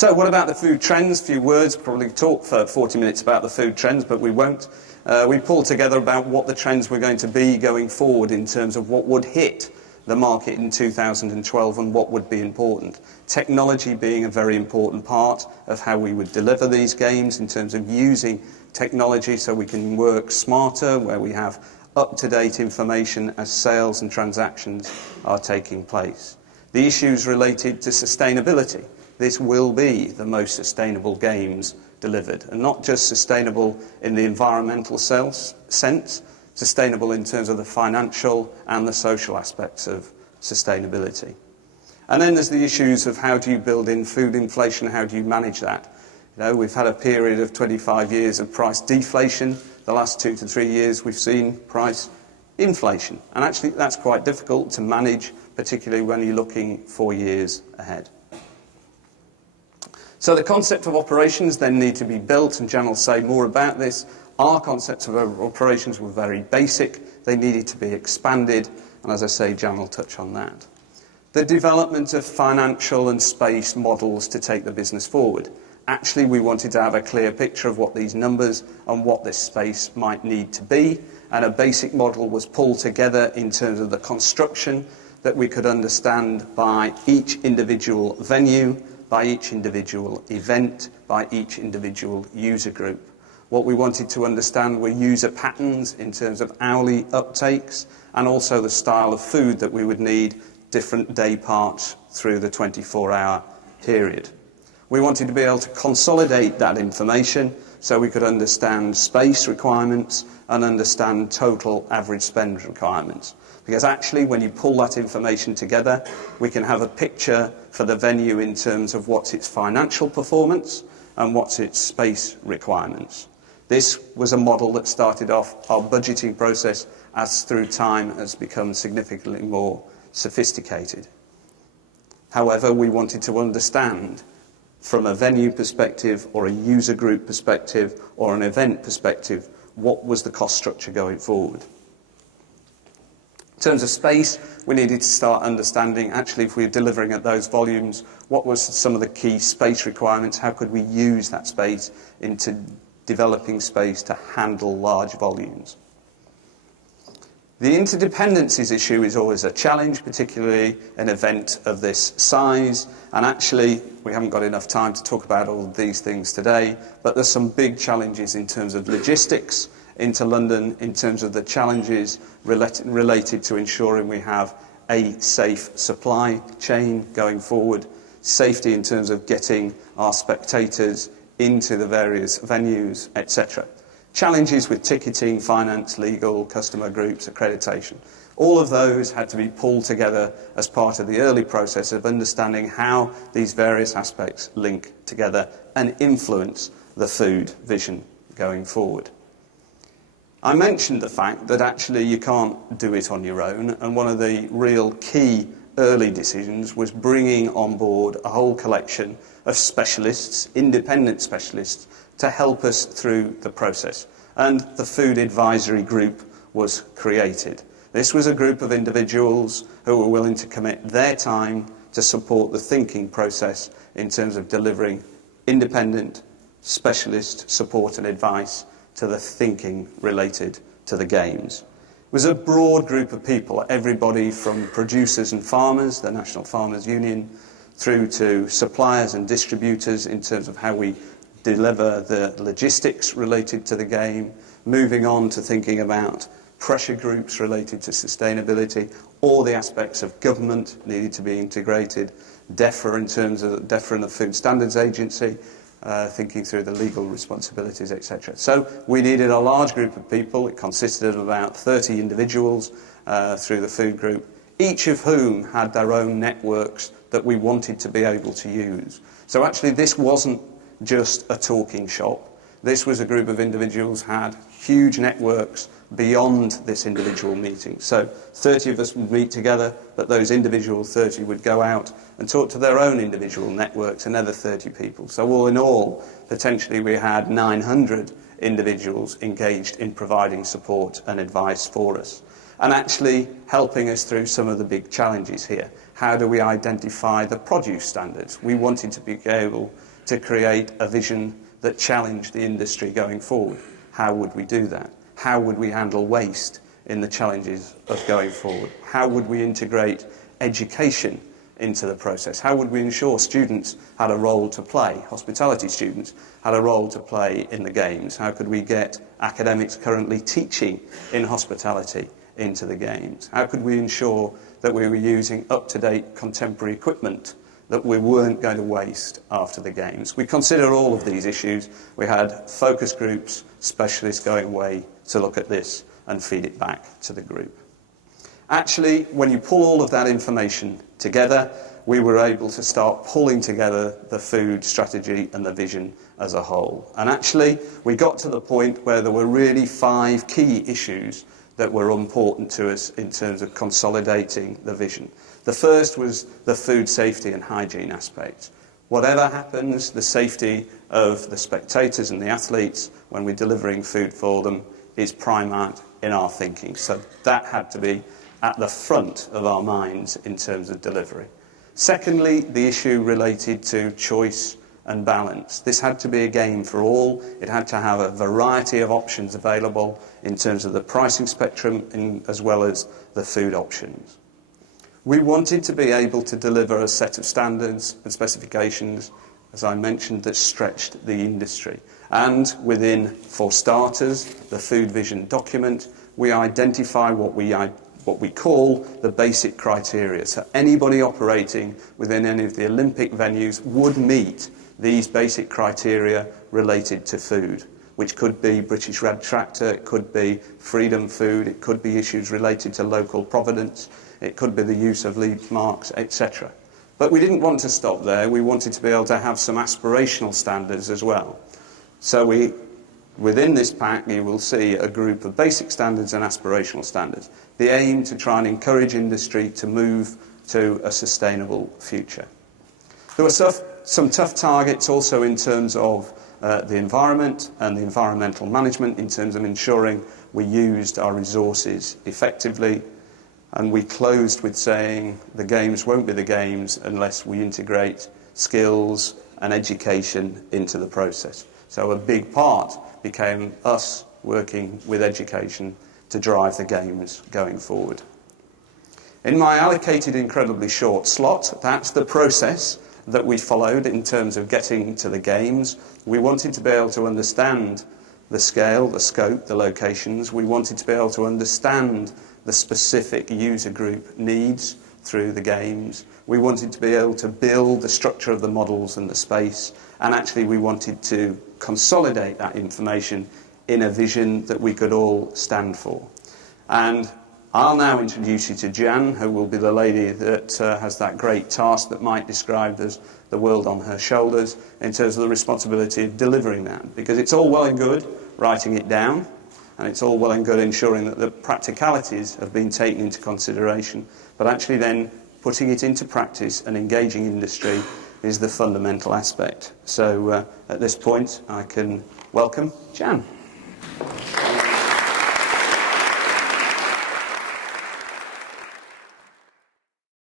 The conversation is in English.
So what about the food trends? A few words, probably talk for 40 minutes about the food trends, but we won't. We pulled together about what the trends were going to be going forward in terms of what would hit the market in 2012 and what would be important. Technology being a very important part of how we would deliver these games in terms of using technology so we can work smarter, where we have up-to-date information as sales and transactions are taking place. The issues related to sustainability. This will be the most sustainable games delivered, and not just sustainable in the environmental sense, sustainable in terms of the financial and the social aspects of sustainability. And then there's the issues of how do you build in food inflation, how do you manage that? You know, we've had a period of 25 years of price deflation. The last 2 to 3 years we've seen price inflation, and actually that's quite difficult to manage, particularly when you're looking 4 years ahead. So the concept of operations then need to be built, and Jan will say more about this. Our concepts of operations were very basic. They needed to be expanded, and as I say, Jan will touch on that. The development of financial and space models to take the business forward. Actually, we wanted to have a clear picture of what these numbers and what this space might need to be, and a basic model was pulled together in terms of the construction that we could understand by each individual venue, by each individual event, by each individual user group. What we wanted to understand were user patterns in terms of hourly uptakes, and also the style of food that we would need different day parts through the 24-hour period. We wanted to be able to consolidate that information so we could understand space requirements and understand total average spend requirements. Because actually, when you pull that information together, we can have a picture for the venue in terms of what's its financial performance and what's its space requirements. This was a model that started off our budgeting process, as through time has become significantly more sophisticated. However, we wanted to understand from a venue perspective or a user group perspective or an event perspective, what was the cost structure going forward. In terms of space, we needed to start understanding, actually, if we were delivering at those volumes, what was some of the key space requirements, how could we use that space into developing space to handle large volumes. The interdependencies issue is always a challenge, particularly an event of this size, and actually we haven't got enough time to talk about all of these things today, but there's some big challenges in terms of logistics into London, in terms of the challenges related to ensuring we have a safe supply chain going forward, safety in terms of getting our spectators into the various venues, etc. Challenges with ticketing, finance, legal, customer groups, accreditation. All of those had to be pulled together as part of the early process of understanding how these various aspects link together and influence the food vision going forward. I mentioned the fact that actually you can't do it on your own, and one of the real key early decisions was bringing on board a whole collection of specialists, independent specialists, to help us through the process. And the Food Advisory Group was created. This was a group of individuals who were willing to commit their time to support the thinking process in terms of delivering independent specialist support and advice to the thinking related to the games. It was a broad group of people, everybody from producers and farmers, the National Farmers Union, through to suppliers and distributors in terms of how we deliver the logistics related to the game, moving on to thinking about pressure groups related to sustainability, all the aspects of government needed to be integrated, DEFRA in terms of DEFRA and the Food Standards Agency, thinking through the legal responsibilities, etc. So we needed a large group of people. It consisted of about 30 individuals through the food group, each of whom had their own networks that we wanted to be able to use. So actually this wasn't just a talking shop. This was a group of individuals who had huge networks beyond this individual meeting. So 30 of us would meet together, but those individual 30 would go out and talk to their own individual networks, another 30 people. So all in all, potentially we had 900 individuals engaged in providing support and advice for us, and actually helping us through some of the big challenges here. how do we identify the produce standards? We wanted to be able to create a vision that challenged the industry going forward. How would we do that? How would we handle waste in the challenges of going forward? How would we integrate education into the process? How would we ensure students had a role to play, hospitality students had a role to play in the games? How could we get academics currently teaching in hospitality into the games? How could we ensure that we were using up-to-date contemporary equipment that we weren't going to waste after the games? We considered all of these issues. We had focus groups, specialists going away to look at this and feed it back to the group. Actually, when you pull all of that information together, we were able to start pulling together the food strategy and the vision as a whole. And actually, we got to the point where there were really 5 key issues that were important to us in terms of consolidating the vision. The first was the food safety and hygiene aspect. Whatever happens, the safety of the spectators and the athletes when we're delivering food for them is paramount in our thinking. So that had to be at the front of our minds in terms of delivery. Secondly, the issue related to choice and balance. This had to be a game for all. It had to have a variety of options available in terms of the pricing spectrum as well as the food options. We wanted to be able to deliver a set of standards and specifications, as I mentioned, that stretched the industry. And within, for starters, the food vision document, we identify what we call the basic criteria. So anybody operating within any of the Olympic venues would meet these basic criteria related to food, which could be British Red Tractor, it could be Freedom Food, it could be issues related to local provenance, it could be the use of lead marks, etc. But we didn't want to stop there. We wanted to be able to have some aspirational standards as well. So within this pack, you will see a group of basic standards and aspirational standards. The aim to try and encourage industry to move to a sustainable future. There were some tough targets also in terms of the environment and the environmental management, in terms of ensuring we used our resources effectively. And we closed with saying the games won't be the games unless we integrate skills and education into the process. So a big part became us working with education to drive the games going forward. In my allocated incredibly short slot, that's the process that we followed in terms of getting to the games. We wanted to be able to understand the scale, the scope, the locations. We wanted to be able to understand the specific user group needs through the games. We wanted to be able to build the structure of the models and the space, and actually we wanted to consolidate that information in a vision that we could all stand for. And I'll now introduce you to Jan, who will be the lady that has that great task that Mike described as the world on her shoulders in terms of the responsibility of delivering that. Because it's all well and good writing it down, and it's all well and good ensuring that the practicalities have been taken into consideration, but actually then putting it into practice and engaging industry is the fundamental aspect. So at this point, I can welcome Jan.